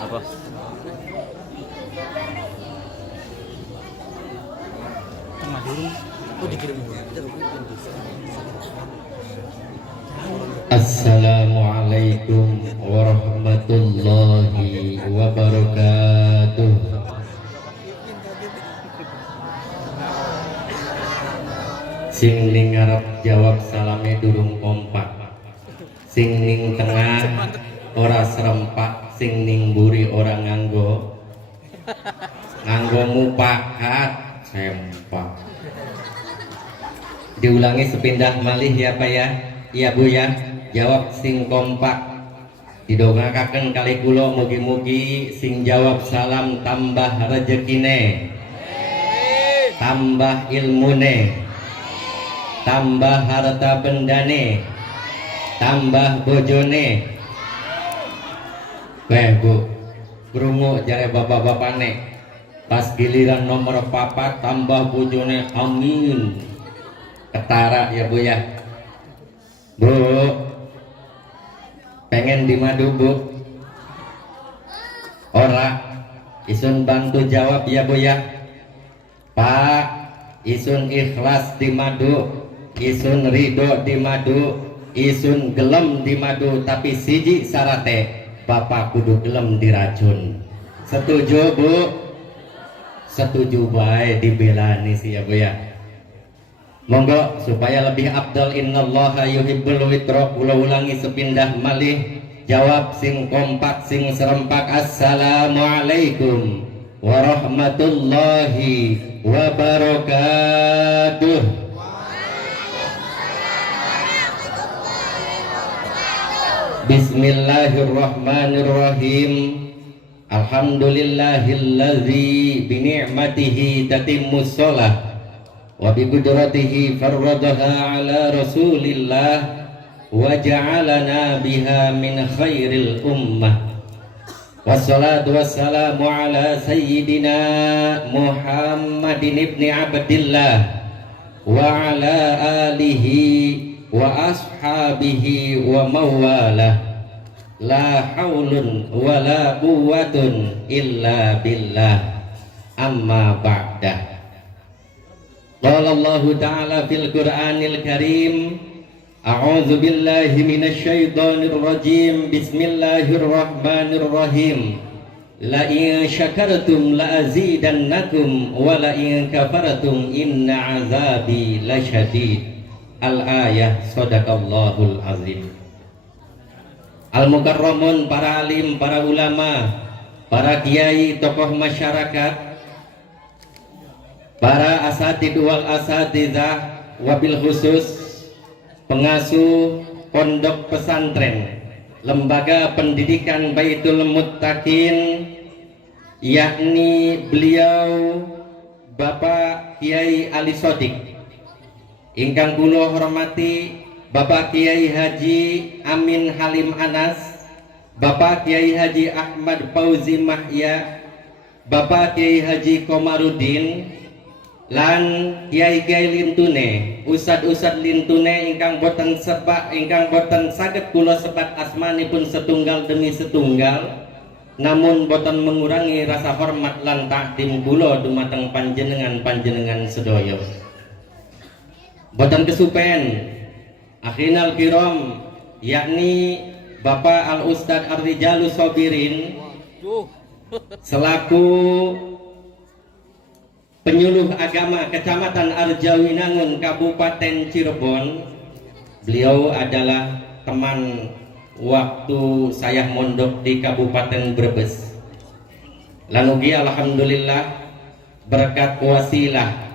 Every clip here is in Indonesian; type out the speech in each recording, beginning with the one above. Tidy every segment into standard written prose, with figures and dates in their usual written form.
Apa? Tengah dulu. Oh, dikirim dulu. Assalamualaikum warahmatullahi wabarakatuh. Sing ning ngarep jawab salame durung kompak. Sing ning tengah ora serempak, sing ning mburi ora nganggo mupakat sempak. Diulangi sepindah malih ya Pak ya. Iya Bu ya. Jawab sing kompak. Didongakaken kali kula mugi-mugi sing jawab salam tambah rezekine, tambah ilmune, tambah harta bendane, tambah bojone. Bu, krungu jare bapak-bapane. Pas giliran nomor 4 tambah bojone, amin. Ketara ya Bu ya. Bu, pengen dimadu Bu? Ora, isun bantu jawab ya Bu ya. Pak, isun ikhlas dimadu, isun ridho dimadu, isun gelem dimadu, tapi siji sarate Bapak kudu gelem diracun. Setuju Bu? Setuju bae dibelani sih ya Bu ya. Monggo supaya lebih abdal, innallaha yuhibbul witra. Kula ulangi sepindah malih. Jawab sing kompak sing serempak. Assalamualaikum warahmatullahi wabarakatuh. Bismillahirrahmanirrahim. Alhamdulillahilladzi bi ni'matihi tatimmus shalah wa bi qudratihi farradaha ala rasulillah wa ja'alana biha min khairil ummah. Wassalatu wassalamu ala sayyidina Muhammadin ibni Abdillah wa ala alihi wa ashabihi wa mawalah. La haulun wa la quwwatun illa billah. Amma ba'dah. Qala Allah Ta'ala fil Qur'anil Karim, a'udzu billahi minasy syaithanir rajim. Bismillahirrahmanirrahim. La in syakartum la azidannakum wa la in kafartum inna azabi lasyadid. Al-ayah. Shadaqallahul azim. Al-mukarramun, para alim, para ulama, para kiai, tokoh masyarakat, para asatid wal asatidzah, wabil khusus pengasuh pondok pesantren lembaga pendidikan Baitul Muttaqin, yakni beliau Bapak Kiai Ali Sodik, ingkang kula hormati Bapak Kiai Haji Amin Halim Anas, Bapak Kiai Haji Ahmad Fauzi Mahya, Bapak Kiai Haji Komarudin, lan kiai-kiai lintune, usad-usad lintune ingkang boten sepak, ingkang boten saged kula sebat asmanipun setunggal demi setunggal, namun boten mengurangi rasa hormat lan takdim kula dumateng panjenengan sedaya. Boten kesupen akhinal kiram, yakni Bapak Al Ustad Ar-Rijalu Sobirin selaku penyuluh agama Kecamatan Arjawinangun Kabupaten Cirebon. Beliau adalah teman waktu saya mondok di Kabupaten Brebes. Lanugi alhamdulillah berkat wasilah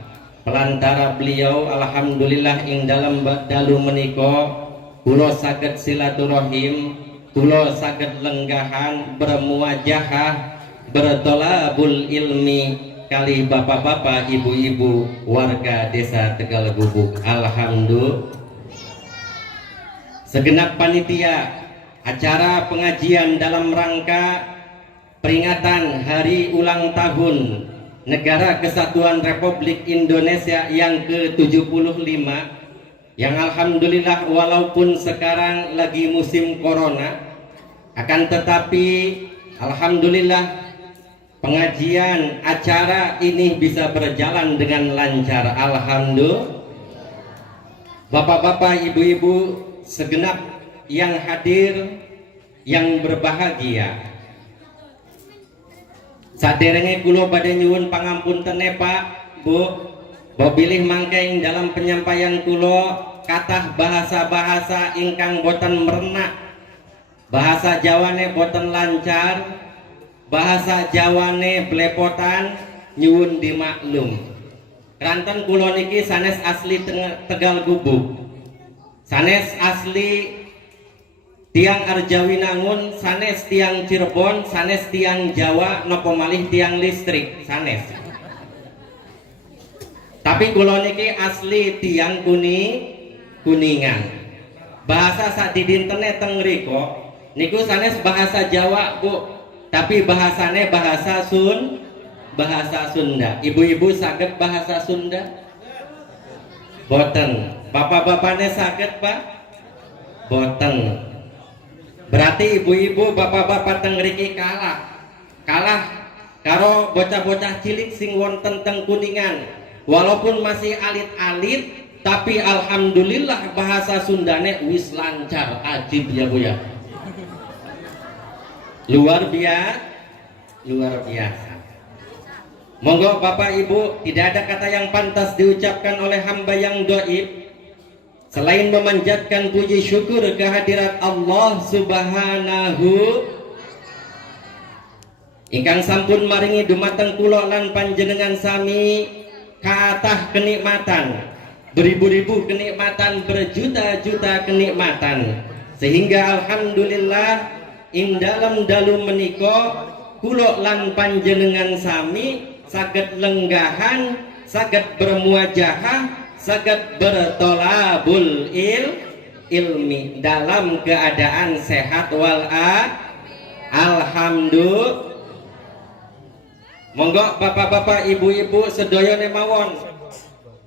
pelantara beliau, alhamdulillah ing dalam dalu menika kula saged silaturahim, kula saged lenggahan bermuajahah, bertolabul ilmi kali bapak-bapak, ibu-ibu warga desa Tegal Gubuk. Alhamdulillah. Segenap panitia acara pengajian dalam rangka peringatan hari ulang tahun Negara Kesatuan Republik Indonesia yang ke-75, yang alhamdulillah walaupun sekarang lagi musim corona, akan tetapi alhamdulillah pengajian acara ini bisa berjalan dengan lancar. Alhamdulillah. Bapak-bapak, ibu-ibu segenap yang hadir, yang berbahagia, saderenge kula badhe nyuwun pangampunten Pak, Bu, bilih mangke dalam penyampaian kula kathah bahasa-bahasa ingkang boten merenak, bahasa Jawane boten lancar, bahasa Jawane belepotan, nyuwun dimaklum. Ranten kula niki sanes asli Tegal Gubuk, sanes asli tiang Arjawinangun, sanes tiang Cirebon, sanes tiang Jawa, nopo malih tiang listrik, sanes. Tapi kula niki asli tiang Kuningan. Bahasa sak didintene teng mriko niku sanes bahasa Jawa, Bu, tapi bahasane bahasa Sunda. Ibu-ibu saged bahasa Sunda? Boten. Bapak-bapaknya saged, Pak? Boten. Berarti ibu-ibu bapak-bapak teng mriki kalah karo bocah-bocah cilik sing wonten teng Kuningan. Walaupun masih alit-alit, tapi alhamdulillah bahasa Sundane wis lancar, ajib ya Bu ya. Luar biasa. Monggo Bapak Ibu, tidak ada kata yang pantas diucapkan oleh hamba yang dhaif selain memanjatkan puji syukur kehadirat Allah Subhanahu ingkang sampun maringi dumateng kula lan panjenengan sami kathah kenikmatan, beribu-ribu kenikmatan, berjuta-juta kenikmatan, sehingga alhamdulillah ing dalem dalu menika kula lan panjenengan sami saged lenggahan, saged bermuajahah, saged bertolabul ilmi dalam keadaan sehat alhamdulillah. Monggo bapak-bapak, ibu-ibu sedayane mawon,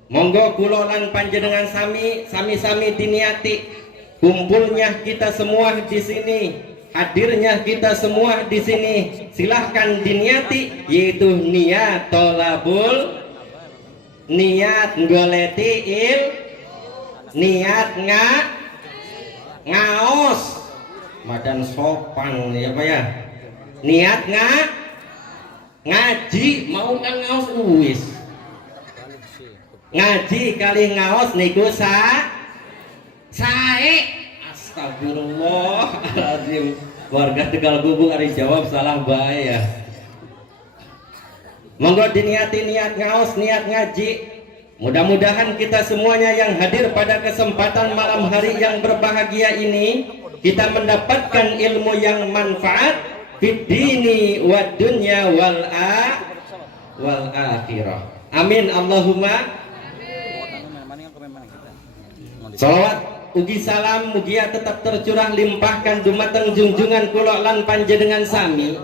monggo kula lan panjenengan sami-sami diniati kumpulnya kita semua di sini, hadirnya kita semua di sini, silahkan diniati, yaitu niat tolabul, niat goleti niat ngaos, madan sopan ya Pak ya, niat ngaji, mau kan ngaos uwis, ngaji kali ngaos niku sae. Astagfirullahaladzim, warga Tegal Gubuk hari jawab salah bae ya. Monggo diniati niat ngaos, niat ngaji. Mudah-mudahan kita semuanya yang hadir pada kesempatan malam hari yang berbahagia ini, kita mendapatkan ilmu yang manfaat fid dini wad dunya wal akhirah. Amin Allahumma. Salawat ugi salam mugia tetap tercurah limpahkan dumateng junjungan kula lan panjenengan sami,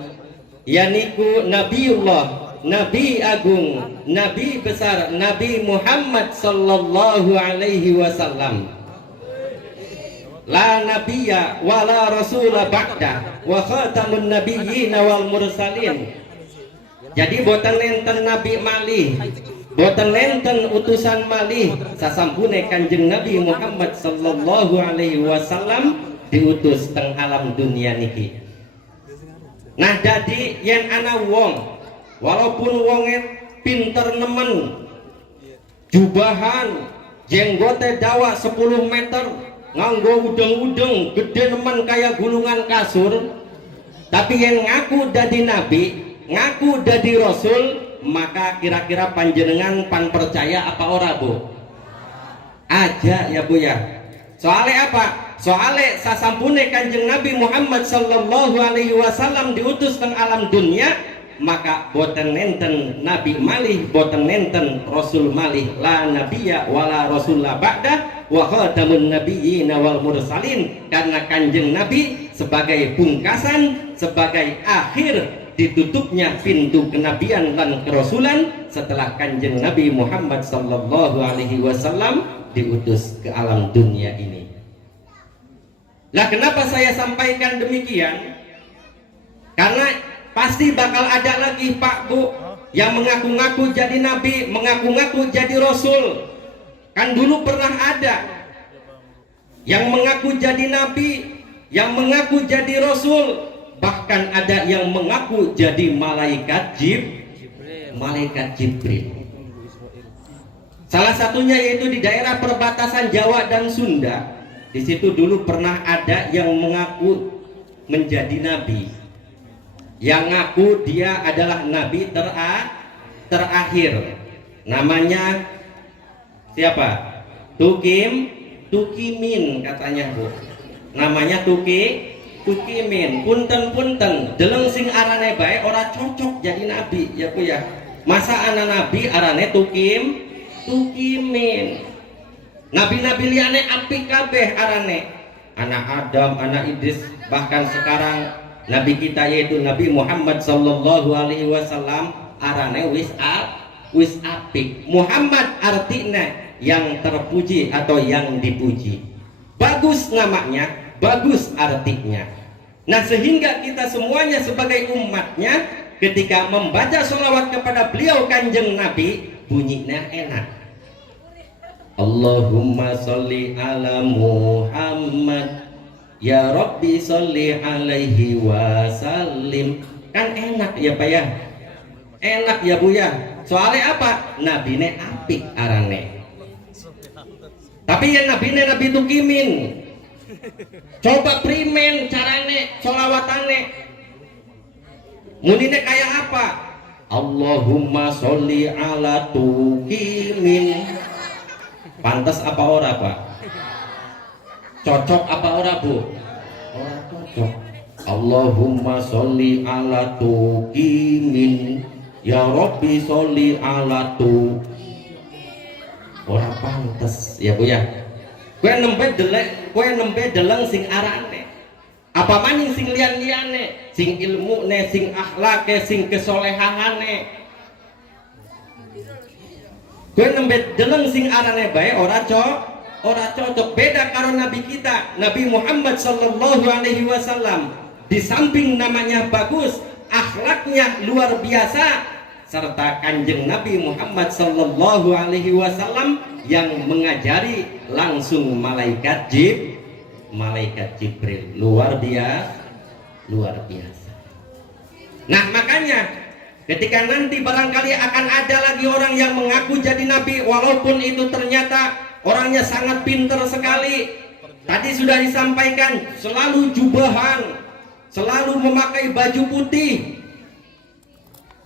yaniku Nabiullah, Nabi Agung, Nabi besar, Nabi Muhammad sallallahu alaihi wasallam. La nabiyya wa la rasula ba'da wa khatamun nabiyyin wal mursalin. Jadi boten enten nabi malih, boten enten utusan malih sasampune Kanjeng Nabi Muhammad sallallahu alaihi wasallam diutus teng alam dunia niki. Nah jadi yen ana wong walaupun wonge pinter nemen, jubahan, jenggote dawa 10 meter, nganggo udeng-udeng gede nemen kayak gulungan kasur, tapi yang ngaku dadi nabi, ngaku dadi rasul, maka kira-kira panjenengan pan percaya apa ora Bu? Aja ya Bu ya. Soalnya apa? Soalnya sasampune Kanjeng Nabi Muhammad sallallahu alaihi wasallam diutus teng alam dunia, maka boten nenten nabi malih, boten nenten rasul malih. La nabiyya wala rasulla ba'da wa khatamun nabiyyin wal mursalin. Karena Kanjeng Nabi sebagai pungkasan, sebagai akhir ditutupnya pintu kenabian dan kerasulan setelah Kanjeng Nabi Muhammad sallallahu alaihi wasallam diutus ke alam dunia ini. Lah kenapa saya sampaikan demikian? Karena pasti bakal ada lagi Pak Bu yang mengaku-ngaku jadi nabi, mengaku-ngaku jadi rasul. Kan dulu pernah ada yang mengaku jadi nabi, yang mengaku jadi rasul, bahkan ada yang mengaku jadi malaikat Jibril. Salah satunya yaitu di daerah perbatasan Jawa dan Sunda. Di situ dulu pernah ada yang mengaku menjadi nabi, yang ngaku dia adalah nabi terakhir. Namanya siapa? Tukimin katanya Bu. Namanya Tukimin. Punten deleng sing arane bae ora cocok jadi nabi ya Bu ya. Masa anak nabi arane Tukimin. Nabi-nabi liane apik kabeh arane. Anak Adam, anak Idris, bahkan sekarang nabi kita yaitu Nabi Muhammad sallallahu alaihi wasallam arane wis apik. Muhammad artinya yang terpuji atau yang dipuji. Bagus namanya, bagus artinya. Nah, sehingga kita semuanya sebagai umatnya ketika membaca sholawat kepada beliau Kanjeng Nabi bunyinya enak. Allahumma sholli ala Muhammad ya Rabbi sholli alaihi wasallim. Kan enak ya Pak ya, enak ya Bu ya. Soalnya apa? Nabine apik arane. Tapi yang nabine Nabi Tukimin. Coba primen carane sholawatane. Munine kayak apa? Allahumma sholli ala Tukimin. Pantas apa ora Pak? Cocok apa ora Bu? Ora cocok. Allahumma sholli ala Tukimin ya Rabbi sholli ala tu. Ora pantes ya Bu ya. Kowe nembe deleng sing arane. Apa maning sing liyan-liyane, sing ilmune, sing akhlake, sing kesolehahane. Kowe nembe deleng sing arane bae ora cocok. Beda karo nabi kita Nabi Muhammad sallallahu alaihi wasallam. Di samping namanya bagus, akhlaknya luar biasa, serta Kanjeng Nabi Muhammad sallallahu alaihi wasallam yang mengajari langsung malaikat Jibril. Luar biasa. Nah, makanya ketika nanti barangkali akan ada lagi orang yang mengaku jadi nabi, walaupun itu ternyata orangnya sangat pintar sekali. Tadi sudah disampaikan, selalu jubahan, selalu memakai baju putih,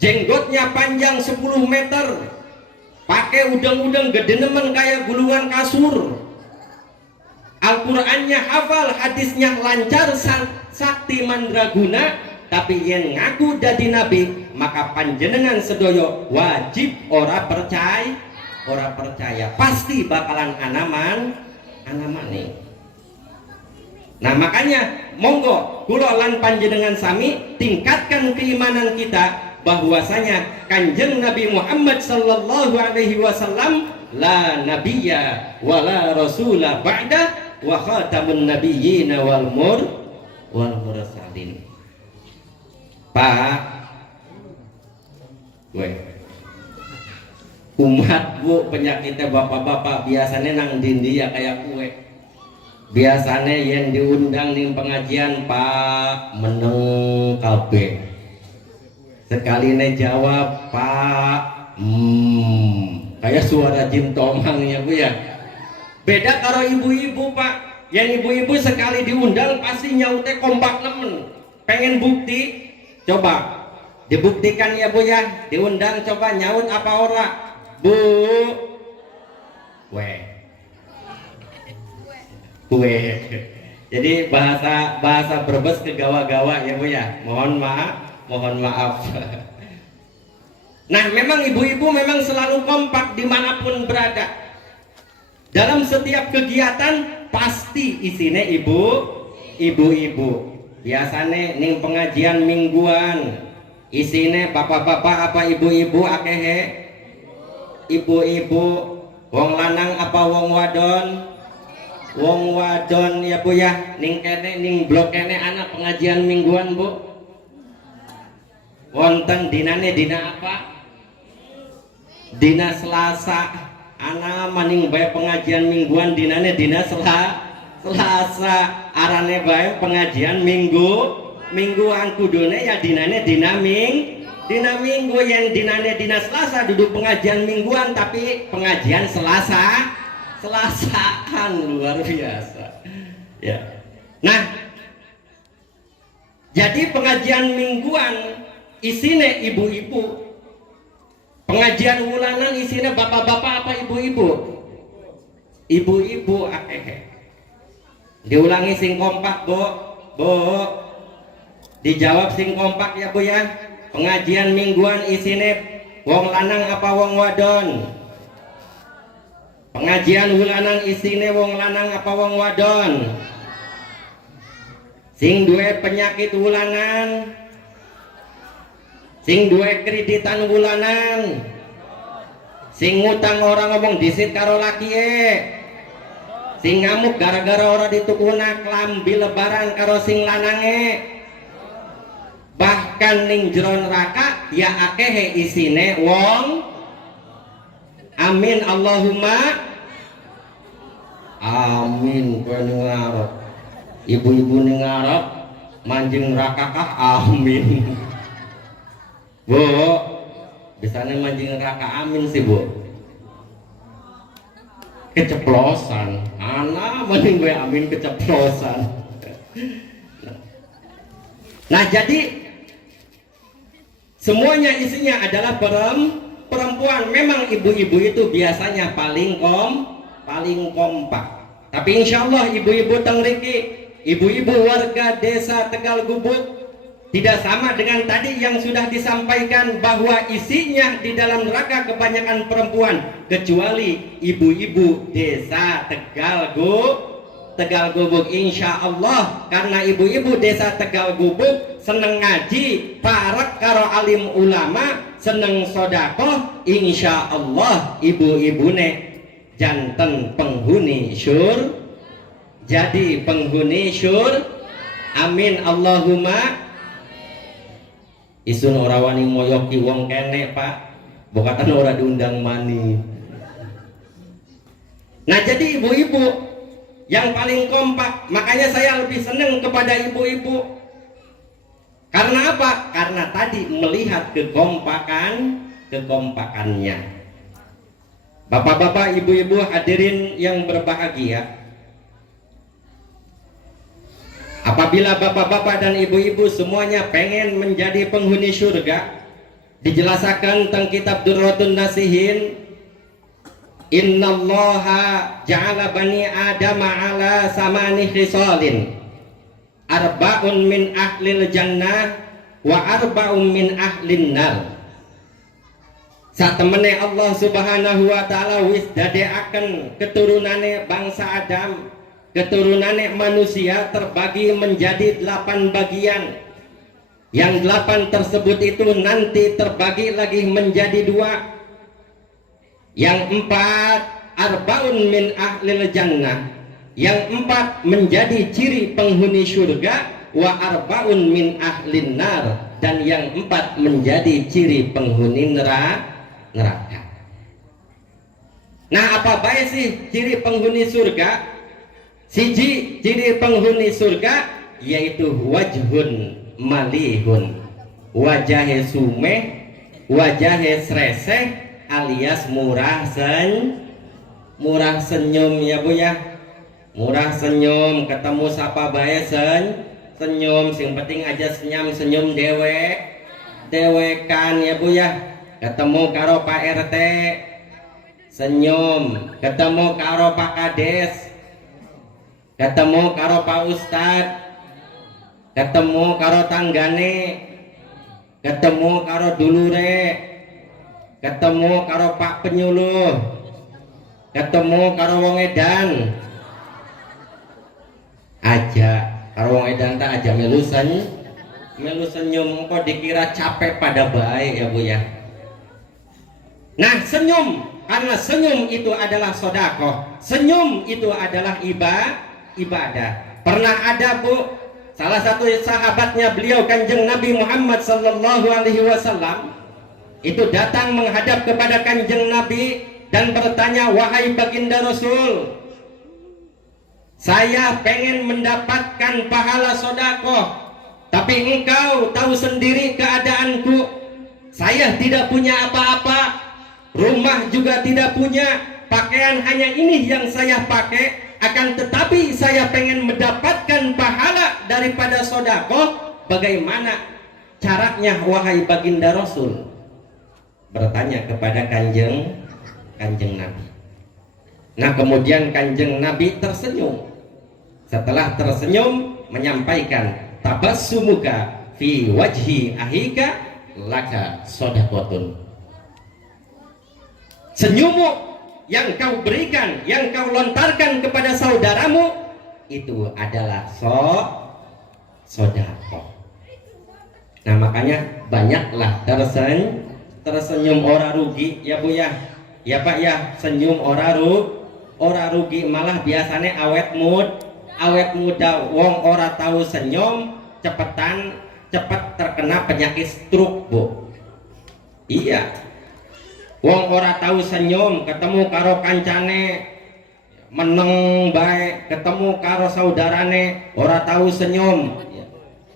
jenggotnya panjang 10 meter, pakai udang-udang gede nemen kayak gulungan kasur, Al-Qur'annya hafal, hadisnya lancar, sakti mandraguna. Tapi yang ngaku jadi nabi, maka panjenengan sedoyo wajib ora percaya, pasti bakalan anaman nih. Nah, makanya monggo kula lan panjenengan sami tingkatkan keimanan kita bahwasanya Kanjeng Nabi Muhammad sallallahu alaihi wasallam la nabiyya wala rasula ba'da wa khatamun nabiyyin wal mursalin. Pak, gue umat Bu penyakitnya bapak-bapak biasanya nang dindi ya kayak kue. Biasanya yang diundang di pengajian Pak meneng kabeh. Sekali jawab Pak, kayak suara jin tomang ya Bu ya. Beda karo ibu-ibu Pak. Yang ibu-ibu sekali diundang pasti nyautnya kompak nemen. Pengen bukti, coba dibuktikan ya Bu ya. Diundang coba nyaut apa ora? Bu, kue. Jadi bahasa Brebes kegawa-gawa ya Bu ya. Mohon maaf. Nah, memang ibu-ibu memang selalu kompak dimanapun berada. Dalam setiap kegiatan pasti isinya ibu-ibu. Biasanya ning pengajian mingguan isine bapak-bapak apa ibu-ibu akehe? Ibu-ibu. Wong lanang apa wong wadon? Wong wadon ya Bu ya. Ning kene ning blok kene anak pengajian mingguan Bu. Wonten dinane dina apa? Dina Selasa. Ana maning bae pengajian mingguan dinane dina Selasa. Arane bae pengajian mingguan kudune ya dinane dina minggu yang dinane dina Selasa duduk pengajian mingguan tapi pengajian Selasaan luar biasa ya. Nah, jadi pengajian mingguan isine ibu-ibu, pengajian bulanan isine bapak-bapak apa ibu-ibu? Ibu-ibu diulangi sing kompak Bu, dijawab sing kompak ya Bu ya. Pengajian mingguan isine wong lanang apa wong wadon? Pengajian bulanan isine wong lanang apa wong wadon? Sing duwe penyakit bulanan, sing duwe kreditan bulanan, sing ngutang orang ngomong disit karo lakie, sing ngamuk gara-gara orang ditukuna klambi lebaran karo sing lanange, bahkan ning jero neraka ya akehe isine wong. Amin Allahumma amin. Kowe ngarep ibu-ibu ning ngarep manjing neraka kah? Amin. Bu, bisane manjing neraka amin sih Bu. Keceplosan. Ana mending gue amin keceplosan. Nah, jadi semuanya isinya adalah perempuan. Memang ibu-ibu itu biasanya paling kompak. Tapi insya Allah ibu-ibu tengriki, ibu-ibu warga desa Tegal Gubuk tidak sama dengan tadi yang sudah disampaikan bahwa isinya di dalam neraka kebanyakan perempuan, kecuali ibu-ibu desa Tegal Gubuk insya Allah, karena ibu-ibu desa Tegal Gubuk seneng ngaji, parek karo alim ulama, seneng sodakoh, insya Allah ibu-ibune janten penghuni jadi penghuni amin Allahumma. Isun ora wani moyoki wong kene Pak, bokatan ora diundang mani. Nah, jadi ibu-ibu yang paling kompak, makanya saya lebih senang kepada ibu-ibu. Karena apa? Karena tadi melihat kekompakannya. Bapak-bapak, ibu-ibu hadirin yang berbahagia, apabila bapak-bapak dan ibu-ibu semuanya pengen menjadi penghuni surga, dijelaskan tentang kitab Durratun Nasihin, innallaha ja'ala bani adama ala samani khisalin, arba'un min ahlil jannah wa arba'un min ahlin nar. Satemene Allah Subhanahu wa taala wis dadeaken keturunane bangsa Adam, keturunane manusia terbagi menjadi 8 bagian. Yang 8 tersebut itu nanti terbagi lagi menjadi 2. Yang 4 arba'un min ahlil jannah. Yang 4 menjadi ciri penghuni surga, wa arba'un min ahlin nar, dan yang 4 menjadi ciri penghuni neraka. Nah, apa baik sih ciri penghuni surga? Siji ciri penghuni surga yaitu wajhun malihun, wajahe sumeh, wajahe sreseh, alias murah senyum ya Bu ya. Murah senyum, ketemu sapa bae senyum, sing penting aja senyum dewekan ya Bu ya. Ketemu karo Pak RT senyum, ketemu karo Pak Kades, ketemu karo Pak Ustad, ketemu karo tanggane, ketemu karo dulure, ketemu karo Pak Penyuluh, ketemu karo wong edan aja, karo wong edan tak aja melu melu senyum kok dikira capek pada baik ya Bu ya. Nah senyum, karena senyum itu adalah sodakoh, senyum itu adalah ibadah. Pernah ada Bu, salah satu sahabatnya beliau Kanjeng Nabi Muhammad sallallahu alaihi wasallam itu datang menghadap kepada Kanjeng Nabi dan bertanya, wahai baginda Rasul, saya pengen mendapatkan pahala sodakoh, tapi engkau tahu sendiri keadaanku, saya tidak punya apa-apa, rumah juga tidak punya, pakaian hanya ini yang saya pakai, akan tetapi saya pengen mendapatkan pahala daripada sodakoh. Bagaimana caranya wahai baginda Rasul? Bertanya kepada Kanjeng Nabi. Nah kemudian Kanjeng Nabi tersenyum. Setelah tersenyum menyampaikan, tabassumuka fi wajhi ahika laka sodakotun. Senyummu yang kau berikan, yang kau lontarkan kepada saudaramu, itu adalah sodakoh. Nah makanya banyaklah tersenyum ora rugi ya Bu ya. Ya Pak ya, senyum ora rugi, malah biasanya awet muda. Wong ora tahu senyum cepet terkena penyakit stroke Bu. Iya. Wong ora tahu senyum ketemu karo kancane meneng baik, ketemu karo saudarane ora tahu senyum.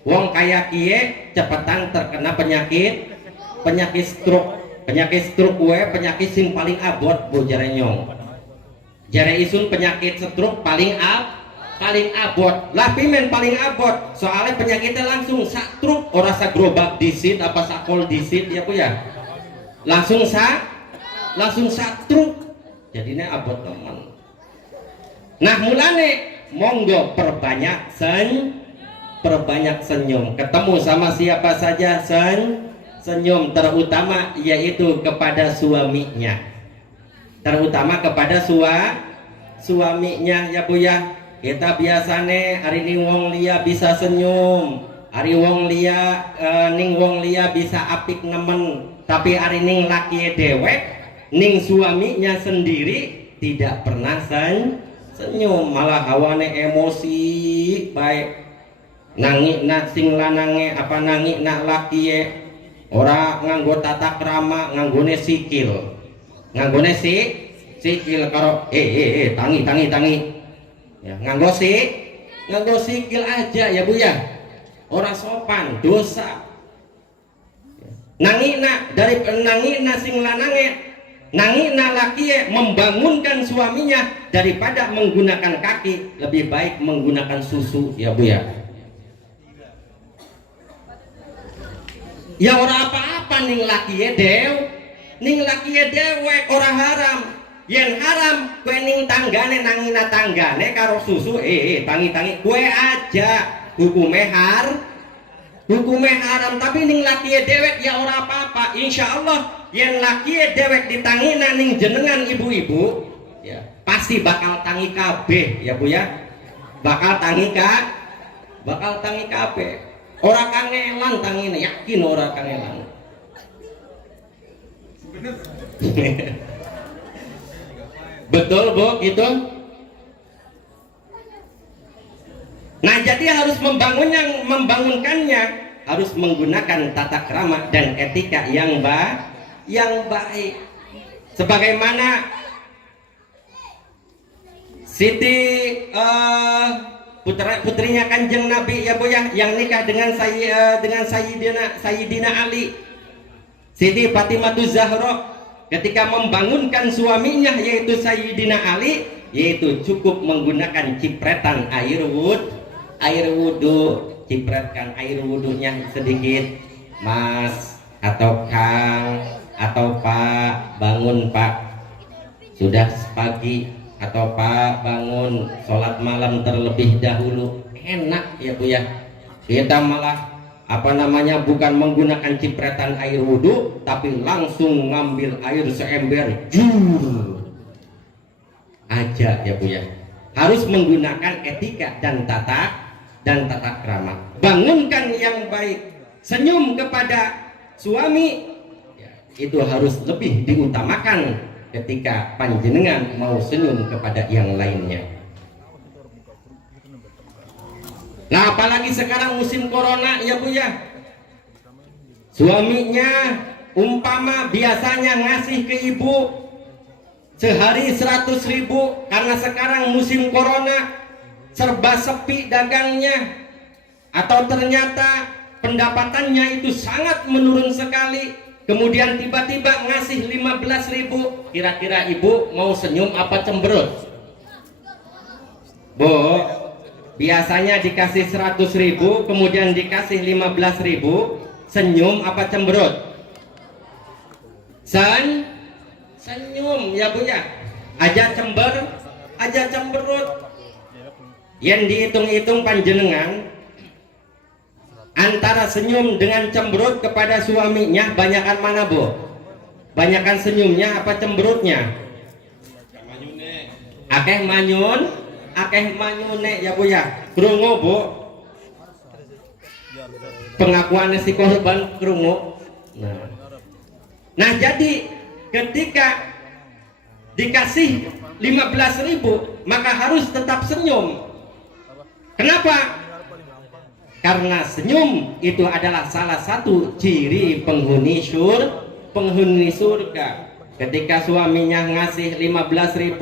Wong kaya kie cepetan terkena penyakit stroke. Penyakit stroke penyakit sing paling abot Bu jare nyong. Jare isun penyakit stroke paling abot. Lah pimen paling abot. Soalnya penyakitnya langsung stroke, ora sagrobak disit apa sakol disit ya Bu ya. Langsung stroke. Jadinya abot teman. Nah mulane monggo perbanyak senyum. Ketemu sama siapa saja senyum, terutama yaitu kepada suaminya, terutama kepada suaminya ya Bu ya. Kita biasane hari ini wong lia bisa senyum, hari wong lia ning wong lia bisa apik nemen, tapi hari ning laki dewek ning suaminya sendiri tidak pernah senyum, malah hawane emosi baik. Nangik nak sing lanange apa nangik nak laki ora nganggo tata krama, nganggone sikil karo tangi ya, nganggo sikil aja ya Bu ya, ora sopan, dosa. Nangina sing lanange, nangina laki membangunkan suaminya daripada menggunakan kaki, lebih baik menggunakan susu ya Bu ya. Ya ora apa-apa ning lakiye dewek ora haram. Yen haram kowe ning tanggane nangina tanggane karo susu tangi kowe aja hukume haram, tapi ning lakiye dewek ya ora apa-apa. Insyaallah yen lakiye dewek ditangina ning jenengan ibu-ibu ya pasti bakal tangi kabeh ya Bu ya. Bakal tangi kabeh. Ora kangelan tangine, yakin ora kangelan. Betul Bu gitu. Nah jadi harus membangunkannya harus menggunakan tata krama dan etika yang baik. Sebagaimana Siti putrinya Kanjeng Nabi ya Bu ya, yang nikah dengan Sayyidina Ali, Siti Fatimahuz Zahra, ketika membangunkan suaminya yaitu Sayyidina Ali, yaitu cukup menggunakan cipretan air wudu, cipretkan air wudunya sedikit, Mas atau Kang atau Pak, bangun Pak, sudah pagi, atau Pak bangun sholat malam terlebih dahulu. Enak ya Bu ya. Kita malah bukan menggunakan cipretan air wudhu, tapi langsung ngambil air seember jur aja ya Bu ya. Harus menggunakan etika dan tata krama. Bangunkan yang baik. senyum kepada suami ya, itu harus lebih diutamakan ketika panjenengan mau senyum kepada yang lainnya. Nah, apalagi sekarang musim corona ya Bu ya. Suaminya umpama biasanya ngasih ke ibu sehari 100.000, karena sekarang musim corona serba sepi dagangnya, atau ternyata pendapatannya itu sangat menurun sekali, kemudian tiba-tiba ngasih 15.000, kira-kira ibu mau senyum apa cemberut? Bu, biasanya dikasih 100.000 kemudian dikasih 15.000, senyum apa cemberut? Senyum ya Bu ya. Aja cemberut. Yang dihitung-hitung panjenengan antara senyum dengan cemberut kepada suaminya, banyakan mana Bu? Banyakan senyumnya apa cemberutnya? Akeh manyune ya Bu ya. Krungu Bu, pengakuan si korban krungu. Nah jadi ketika dikasih 15.000 maka harus tetap senyum. Kenapa? Karena senyum itu adalah salah satu ciri penghuni surga. Ketika suaminya ngasih 15.000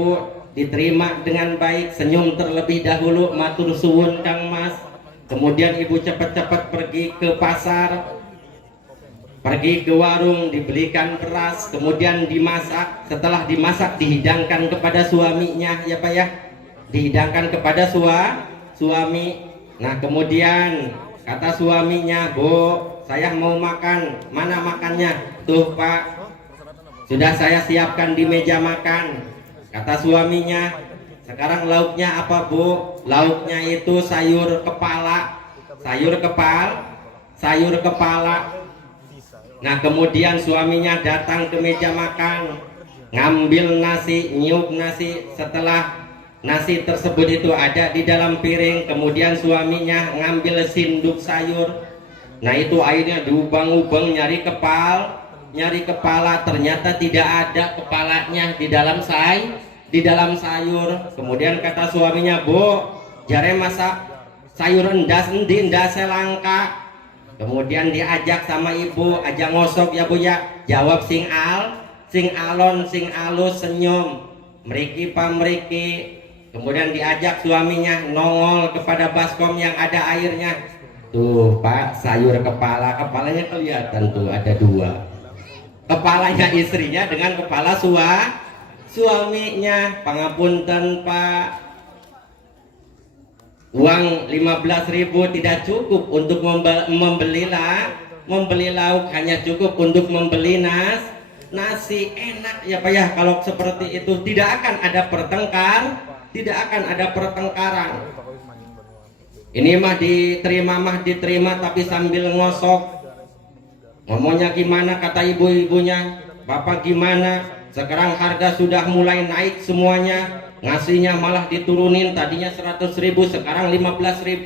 diterima dengan baik, senyum terlebih dahulu, matur suwun Kang Mas. Kemudian ibu cepat-cepat pergi ke pasar, pergi ke warung, dibelikan beras, kemudian dimasak. Setelah dimasak dihidangkan kepada suaminya ya Pak ya, dihidangkan kepada suami. Nah kemudian kata suaminya, Bu, saya mau makan, mana makannya? Tuh Pak, sudah saya siapkan di meja makan. Kata suaminya, sekarang lauknya apa Bu? Lauknya itu sayur kepala. Nah kemudian suaminya datang ke meja makan, ngambil nasi, nyup nasi. Setelah nasi tersebut itu ada di dalam piring, kemudian suaminya ngambil sinduk sayur. Nah itu airnya diubang-ubang nyari kepala, ternyata tidak ada kepalanya di dalam sayur. Kemudian kata suaminya, Bu, jare masak sayur endas langka. Kemudian diajak sama ibu, aja ngosok ya Bu ya. Jawab sing alon, sing alus, senyum, mriki pamriki. Kemudian diajak suaminya nongol kepada baskom yang ada airnya. Tuh Pak, sayur kepalanya kelihatan tuh ada dua. Kepalanya istrinya dengan kepala suaminya. Pangapunten Pak, uang 15.000 tidak cukup untuk membeli lauk, hanya cukup untuk membeli nasi. Enak ya Pak ya kalau seperti itu, tidak akan ada pertengkaran. Ini mah diterima tapi sambil ngosok. Ngomongnya gimana kata ibu-ibunya, Bapak gimana? Sekarang harga sudah mulai naik semuanya, ngasihnya malah diturunin, tadinya 100.000 sekarang 15.000.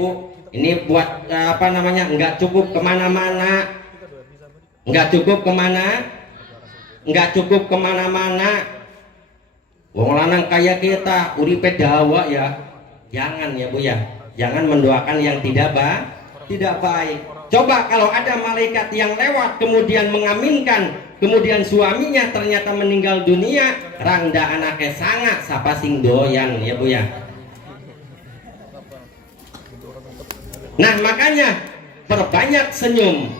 Ini buat nggak cukup kemana-mana. Wong lanang kayak kita uripe dawa ya. Jangan ya Bu ya, jangan mendoakan yang tidak baik. Coba kalau ada malaikat yang lewat kemudian mengaminkan, kemudian suaminya ternyata meninggal dunia, rangda anaknya sangat sapa sing doyan ya Bu ya. Nah makanya perbanyak senyum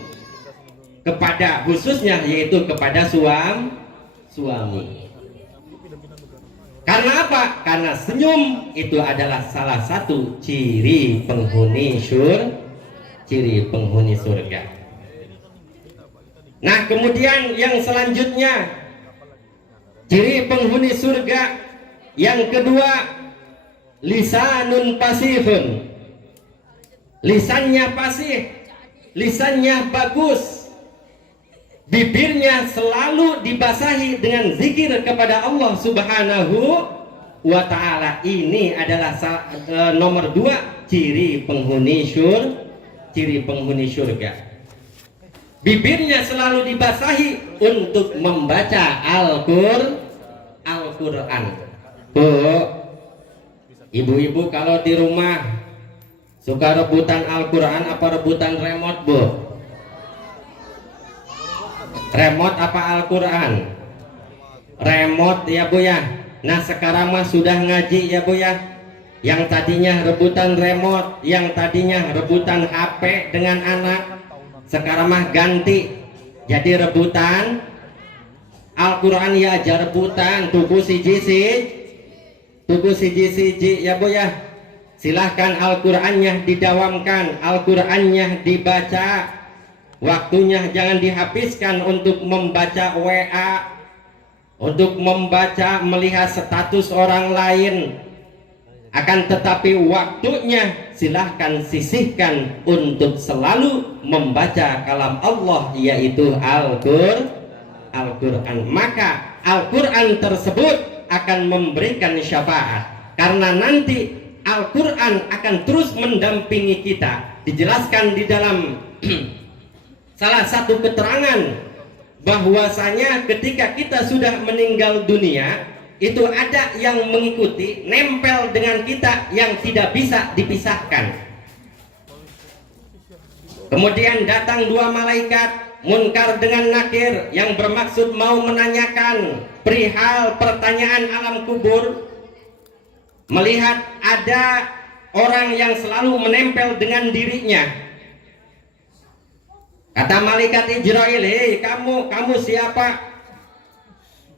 kepada, khususnya yaitu kepada suami. Karena apa? Karena senyum itu adalah salah satu ciri penghuni surga. Nah kemudian yang selanjutnya, ciri penghuni surga yang kedua, lisanun pasifun. Lisannya pasif, lisannya bagus, bibirnya selalu dibasahi dengan zikir kepada Allah Subhanahu wa ta'ala. Ini adalah nomor 2 ciri penghuni surga. bibirnya selalu dibasahi untuk membaca Al-Quran. Bu, ibu-ibu kalau di rumah suka rebutan Al-Quran apa rebutan remote, Bu? Remote apa Al-Quran? Remote ya, Bu ya. Nah sekarang mah sudah ngaji ya, Bu ya. Yang tadinya rebutan remote, yang tadinya rebutan HP dengan anak, sekarang mah ganti jadi rebutan Al-Quran ya aja rebutan tuku siji ya, Bu ya. Silahkan Al-Qurannya didawamkan, Al-Qurannya dibaca, waktunya jangan dihabiskan untuk membaca WA, untuk membaca melihat status orang lain. Akan tetapi waktunya silahkan sisihkan untuk selalu membaca kalam Allah, yaitu Al-Quran. Maka Al-Quran tersebut akan memberikan syafaat, karena nanti Al-Quran akan terus mendampingi kita. Dijelaskan di dalam salah satu keterangan bahwasanya ketika kita sudah meninggal dunia, itu ada yang mengikuti, nempel dengan kita, yang tidak bisa dipisahkan. Kemudian datang dua malaikat, Munkar dengan Nakir, yang bermaksud mau menanyakan perihal pertanyaan alam kubur. Melihat ada orang yang selalu menempel dengan dirinya. Kata malaikat Israel, "Hei kamu siapa?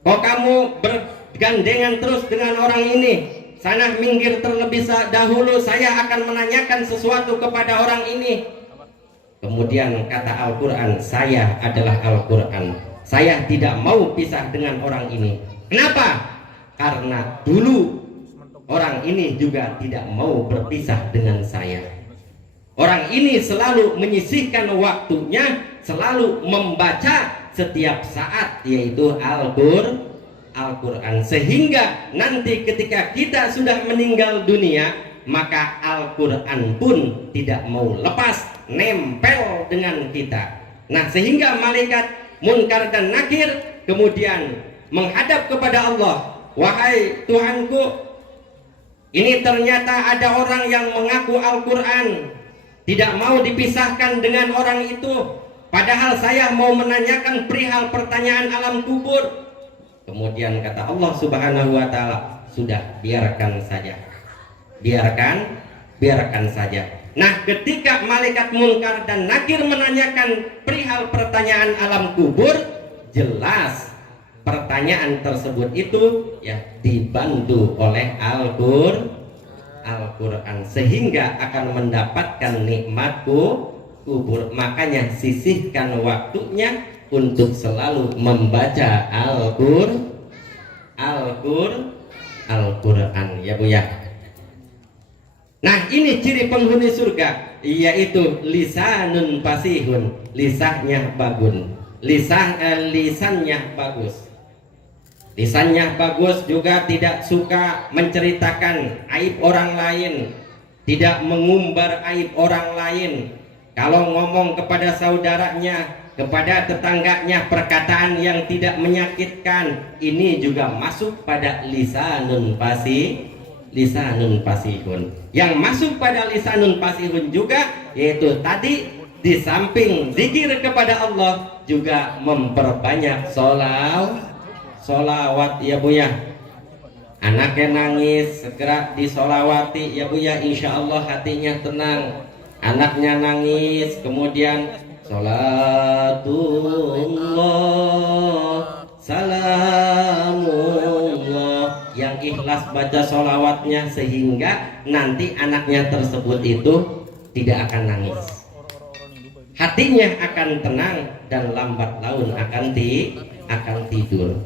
Kok kamu bergandengan terus dengan orang ini? Sana minggir terlebih dahulu, saya akan menanyakan sesuatu kepada orang ini." Kemudian kata Al-Quran, "Saya adalah Al-Quran. Saya tidak mau pisah dengan orang ini." Kenapa? Karena dulu orang ini juga tidak mau berpisah dengan saya. Orang ini selalu menyisihkan waktunya, selalu membaca setiap saat, yaitu Al-Quran. Sehingga nanti ketika kita sudah meninggal dunia, maka Al-Quran pun tidak mau lepas, nempel dengan kita. Nah sehingga malaikat Munkar dan Nakir kemudian menghadap kepada Allah, "Wahai Tuhanku, ini ternyata ada orang yang mengaku Al-Quran, tidak mau dipisahkan dengan orang itu, padahal saya mau menanyakan perihal pertanyaan alam kubur." Kemudian kata Allah Subhanahu wa Ta'ala, "Sudah, biarkan saja, biarkan saja." Nah ketika malaikat Munkar dan Nakir menanyakan perihal pertanyaan alam kubur, jelas pertanyaan tersebut itu ya dibantu oleh Al-Quran, sehingga akan mendapatkan nikmat kubur. Makanya sisihkan waktunya untuk selalu membaca Al-Quran ya, Bu ya. Nah ini ciri penghuni surga, yaitu lisanun fasihun, lisannya bagus. Lisannya bagus, juga tidak suka menceritakan aib orang lain, tidak mengumbar aib orang lain. Kalau ngomong kepada saudaranya, kepada tetangganya perkataan yang tidak menyakitkan, ini juga masuk pada lisanun fasihun. Yang masuk pada lisanun fasihun juga yaitu tadi, di samping zikir kepada Allah juga memperbanyak solawat ya, Bu ya. Anaknya nangis, segera disolawati ya, Bu ya, insya Allah hatinya tenang. Anaknya nangis, kemudian Salatullah salamullah, yang ikhlas baca solawatnya, sehingga nanti anaknya tersebut itu tidak akan nangis, hatinya akan tenang, dan lambat laun akan tidur.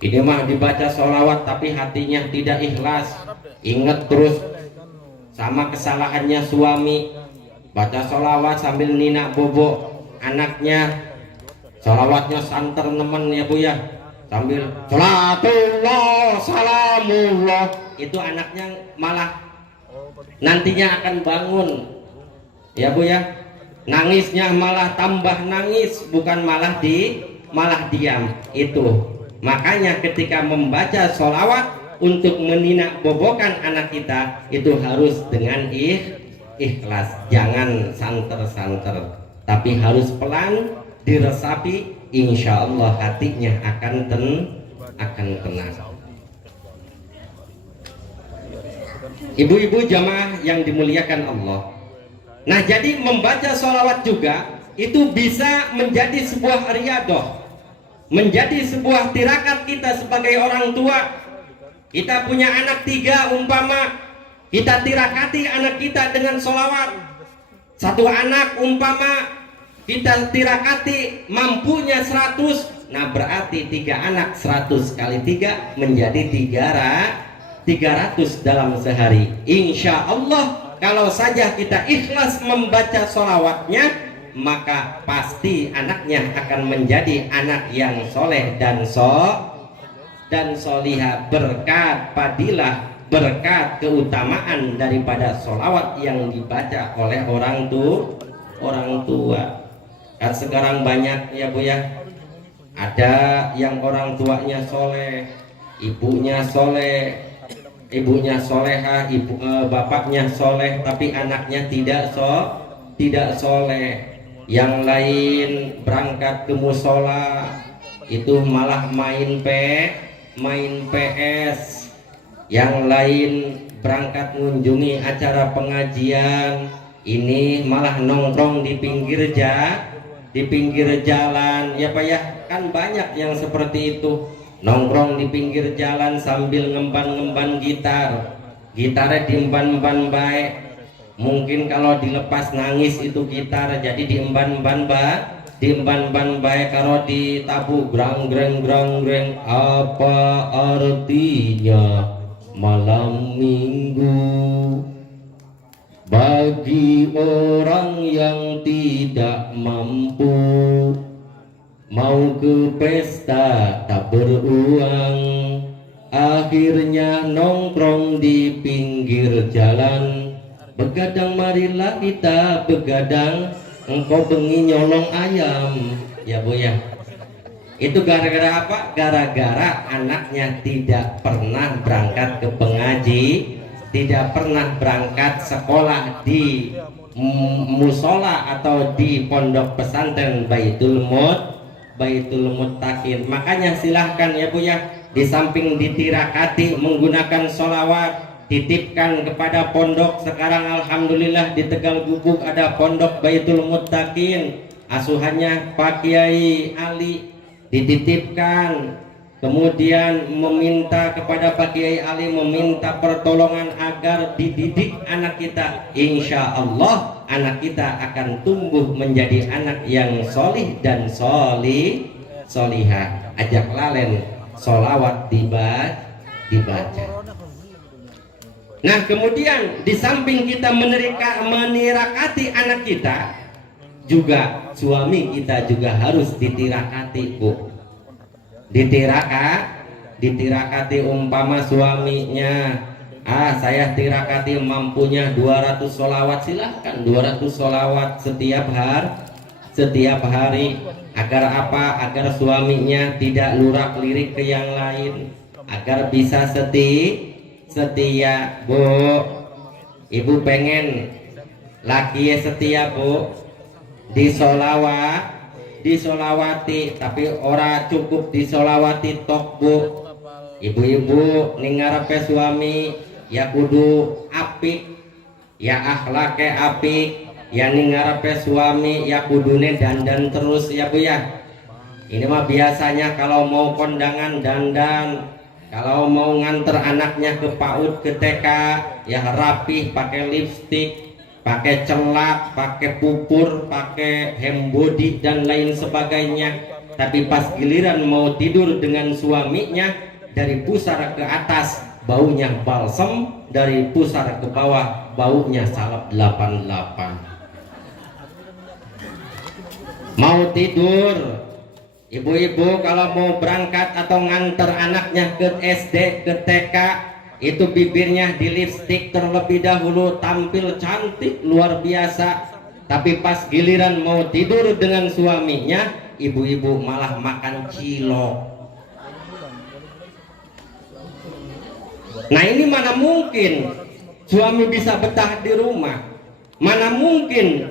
Ini mah dibaca solawat tapi hatinya tidak ikhlas, ingat terus sama kesalahannya suami, baca solawat sambil nina bobo anaknya, solawatnya santer nemen ya, Bu ya, sambil salatullah salamullah, itu anaknya malah nantinya akan bangun ya, Bu ya. nangisnya malah tambah nangis, bukan malah diam. Itu makanya ketika membaca sholawat untuk meninak bobokan anak kita itu harus dengan ikhlas, jangan santer-santer, tapi harus pelan, diresapi, insya Allah hatinya akan tenang. Ibu-ibu jamaah yang dimuliakan Allah, nah jadi membaca sholawat juga itu bisa menjadi sebuah riyadah, menjadi sebuah tirakat kita sebagai orang tua. Kita punya anak 3 umpama, kita tirakati anak kita dengan sholawat. Satu anak umpama kita tirakati mampunya 100, nah berarti 3 anak 100 kali 3 menjadi 300 dalam sehari. Insya Allah kalau saja kita ikhlas membaca sholawatnya, maka pasti anaknya akan menjadi anak yang soleh dan solihah, berkat fadilah, berkat keutamaan daripada sholawat yang dibaca oleh orang tua. Kan sekarang banyak ya Bu ya, ada yang orang tuanya soleh, ibunya soleh, ibunya solehah, bapaknya soleh, tapi anaknya tidak soleh. Yang lain berangkat ke musola itu malah main PS. Yang lain berangkat mengunjungi acara pengajian, ini malah nongkrong di pinggir jalan ya Pak ya. Kan banyak yang seperti itu, nongkrong di pinggir jalan sambil ngemban gitarnya diemban baik. Mungkin kalau dilepas nangis itu gitar, jadi diemban baik. Kalau ditabu grang greng. Apa artinya malam minggu bagi orang yang tidak mampu, mau ke pesta tak beruang, akhirnya nongkrong di pinggir jalan. Begadang marilah kita begadang, engkau bengi nyolong ayam ya Bu ya. Itu gara-gara apa? Gara-gara anaknya tidak pernah berangkat ke pengaji, tidak pernah berangkat sekolah di musola atau di pondok pesantren Baitul Muttaqin. Makanya silahkan ya Bu ya, di samping ditirakati menggunakan sholawat, titipkan kepada pondok. Sekarang alhamdulillah di Tegal Gubuk ada pondok Baitul Muttaqin, asuhannya Pak Kiai Ali, dititipkan. Kemudian meminta kepada Pak Kiai Ali, meminta pertolongan agar dididik anak kita. Insya Allah anak kita akan tumbuh menjadi anak yang solih dan solihah. Ajak lalen sholawat dibaca. Nah kemudian di samping kita menirakati anak kita, juga suami kita juga harus ditirakati Bu. Ditirakati umpama suaminya, saya tirakati mampunya 200 sholawat, silahkan 200 sholawat setiap hari. Agar apa? Agar suaminya tidak lurak lirik ke yang lain, agar bisa setia Bu. Ibu pengen laki setia Bu, disolawati, tapi ora cukup disolawati tok Bu. Ibu-ibu ningarepe suami ya kudu apik, ya akhlake apik, ya ningarepe suami ya kudune dandan terus ya Bu ya. Ini mah biasanya kalau mau kondangan dandan, kalau mau nganter anaknya ke PAUD ke TK ya rapih, pakai lipstik, pakai celak, pakai pupur, pakai hem body dan lain sebagainya. Tapi pas giliran mau tidur dengan suaminya, dari pusar ke atas baunya balsem, dari pusar ke bawah baunya salep 88. Mau tidur, ibu-ibu kalau mau berangkat atau nganter anaknya ke SD, ke TK, itu bibirnya di lipstik terlebih dahulu, tampil cantik luar biasa. tapi pas giliran mau tidur dengan suaminya, ibu-ibu malah makan cilok. Nah ini mana mungkin suami bisa betah di rumah, mana mungkin